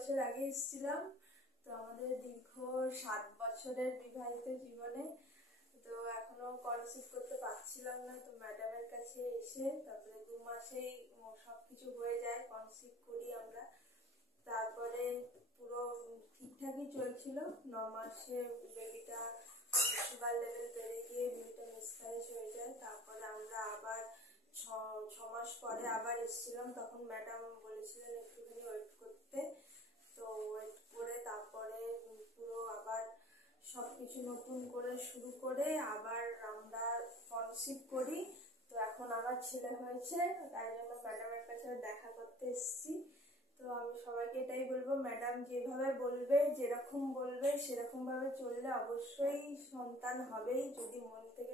বছর আগে এসেছিলাম। তো আমাদের দীর্ঘ 7 বছরের বিবাহিত জীবনে তো এখনো কনসিভ করতে পারছিলাম না। তো ম্যাডামের কাছে এসে তারপরে 2 মাসেই সবকিছু হয়ে যায়, কনসিভ করি আমরা। তারপরে পুরো ঠিকঠাকই চলছিল। 9 মাসে বেবিটা সুগার লেভেল বেড়ে গিয়ে বেবিটা মিসক্যারেজ হয়ে যায়। তারপরে আমরা আবার 6 মাস পরে আবার এসেছিলাম। তখন ম্যাডাম বলেছিলেন একটুখানি ওয়েট করতে। তো ওয়েট করে তারপরে পুরো আবার সবকিছু নতুন করে শুরু করে আবার আমরা কনসিভ করি। তো এখন আমার ছেলে হয়েছে, তাই জন্য ম্যাডামের কাছে দেখা করতে এসেছি। তো আমি সবাইকে এটাই বলবো, ম্যাডাম যেভাবে বলবে, যেরকম বলবে সেরকম ভাবে চললে অবশ্যই সন্তান হবেই, যদি মন থেকে